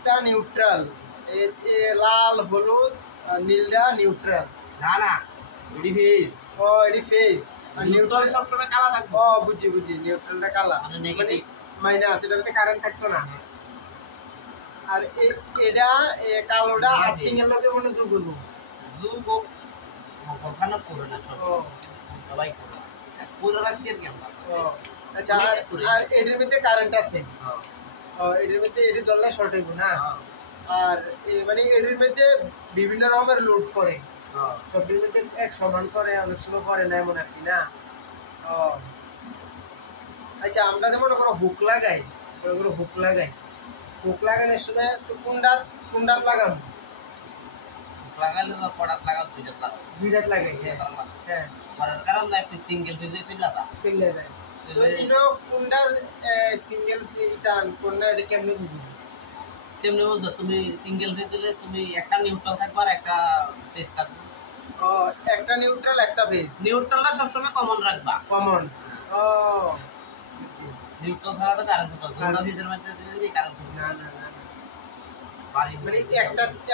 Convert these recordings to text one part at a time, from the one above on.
লালটা নিউট্রাল, লাল হলুদ নীলটা নিউট্রাল। না না, এডি ফেজ। ও এডি ফেজ, নিউট্রাল সব সময় কালা থাকবে। ও বুঝছি বুঝছি, নিউট্রালটা কালা মানে মানে নেগেটিভ। মাইনাস, এটার মধ্যে কারেন্ট থাকতো না। আর এটা কালোটা আর্থিং এর লগে মনে যোগ হইব। যোগ ওখানে পুরো না সব সবাই পুরো পুরো রাখছি আর কি আমরা। ও আচ্ছা, আর এটার মধ্যে কারেন্ট আছে। ও এটার মধ্যে এটি ধরলে শর্ট হইব না। আর মানে এটির মধ্যে বিভিন্ন রকমের লোড করে, সবটির মধ্যে এক সমান করে, অনেক সময় করে না, এমন আর কি না। ও আচ্ছা, আমরা যেমন কোনো হুক লাগাই, হুক লাগানোর সময় তো কোনটাত লাগাম? লাগালে তো পড়াত লাগাও, দুইটাত লাগাই। হ্যাঁ, কারণ না একটু সিঙ্গেল ফেজে ছিল না সিঙ্গেল যায়। তো ইনো কোনটা সিঙ্গেল টান কোনটা, এটা কেমনে বুঝবো? তেমনি বলতো তুমি সিঙ্গেল ফেজ হলে তুমি একটা নিউট্রাল থাকবে আর একটা ফেজ থাকবে। ও একটা নিউট্রাল একটা ফেজ। নিউট্রালটা সবসময় কমন রাখবা। কমন। ও নিউট্রাল ছাড়া তো কারেন্ট হতো দুটো ফেজের মধ্যে দিলে কারেন্ট হতো না না না, বাড়ি মানে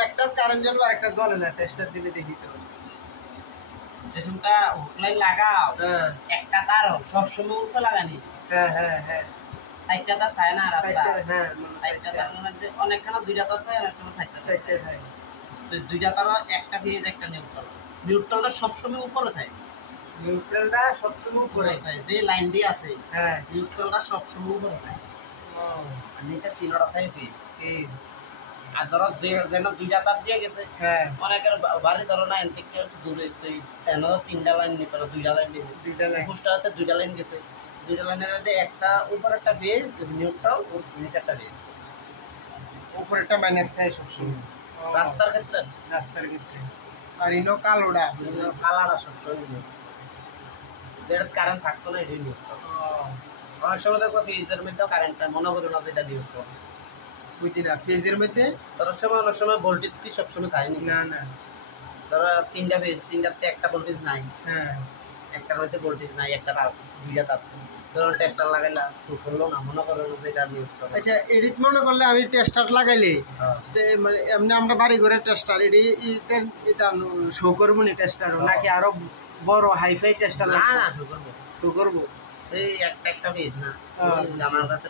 একটা কারেন্ট জ্বলবে আর একটা জ্বলে না, টেস্টার দিলে দেখি তো। যেসবটা হুকলাইন লাগাও একটা তার সবসময় উল্টো লাগানি। হ্যাঁ হ্যাঁ হ্যাঁ, সাইডটা তার থাকে না রাস্তা। হ্যাঁ, সাইডটা তার মধ্যে অনেকখানা দুইটা তার থাকে, অনেকখানা সাইডটা সাইডটা থাকে। তো দুইটা তার একটা ফেজ একটা নিউট্রাল। নিউট্রালটা সবসময় উপরে থাকে। নিউট্রালটা সবসময় উপরে থাকে যে লাইন দিয়ে আছে। হ্যাঁ, নিউট্রালটা সবসময় উপরে থাকে। আর নিচে তিনটা থাকে ফেজ। ফেজ। আর ধরো যেন দুইটা তার দিয়ে গেছে, হ্যাঁ, অনেকের বাড়ি ধরো না এন থেকে দূরে তিনটা লাইন নিতে পারো, দুইটা লাইন নিবে। দুইটা লাইন। পোস্টারতে দুইটা লাইন গেছে, দুইটা লাইনের মধ্যে একটা উপর একটা ফেজ নিউট্রাল, নিচে একটা ফেজ। উপরেরটা মাইনাস থাকে সবসময় রাস্তার ক্ষেত্রে। রাস্তার ক্ষেত্রে। আর ইনো কালোটা, কালারটা সবসময় যেটা কারেন্ট থাকতো না, এটাই নিউট্রাল। অনেক সময় দেখো ফেজের মধ্যেও কারেন্টটা মনে করো না যেটা নিউট্রাল। বুঝি না, ফেজের মধ্যে অনেক সময় ভোল্টেজ কি সবসময় থাকেনি। না না, ধরো তিনটা ফেজ, তিনটাতে একটা ভোল্টেজ নাই। হ্যাঁ, একটার মধ্যে ভোল্টেজ নাই, একটা দুইটা আছে। ধরো টেস্টার লাগাইলা শু করলো না, মনে করো যে এটা নিউট্রাল। আচ্ছা, এডিট মনে করলে আমি টেস্টার লাগাইলে মানে এমনি আমরা বাড়ি ঘরে টেস্টার এডি শো করবো নি টেস্টারও, নাকি আরো বড় হাইফাই টেস্টার? না না, শু করবো। শো করবো। এই একটা ফেজ না, আমার কাছে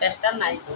টেস্টার নাই তো।